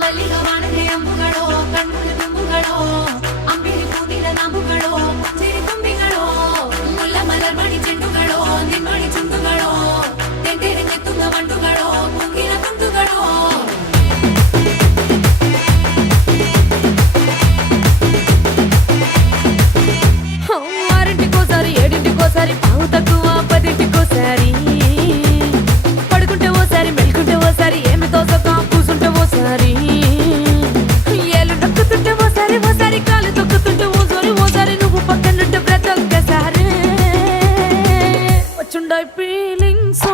ಮಲ್ಲಿಗ ವಾಣದೆ ಅಂಬುಗಳೋ ಕಣ್ಣುಗಳ ತುಂಬುಗಳೋ ಅಂಬಿಳಿ ಹೂವಿನ ನಾಮುಗಳೋ ಮುಂಜಿರಿ ತುಂಬಿಗಳೋ ಮುಲ್ಲ ಮಲರ್ಮಣಿ ಚೆಂಡುಗಳೋ ನಿಮ್ಮಣಿ ಚುಂಡುಗಳೋ ತೆಂಡೆರೆ ಕೆತ್ತುಂಗ ಮಂಡುಗಳೋ ಮುಂಗಿನ ತುಂಡುಗಳೋ ఆరింటికోసారి ఏడింటికోసారి పావు తక్కువ పదింటికోసారి పడుకుంటే ఓసారి మెలుకుంటే ఓసారి ఏమి తోసక కూసుంటే ఓసారి ఏలు నొక్కుతుంటే ఓసారి ఓసారి కాలు తొక్కుతుంటే ఓసారి నువ్వు పక్కనుంటే బ్రతొక్కసారి వచ్చుండాయి ఫీలింగ్స్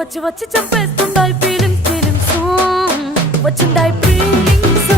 వచ్చి వచ్చి చంపేస్తుండాయి ఫీలింగ్స్ వచ్చుండాయి ఫీలింగ్స్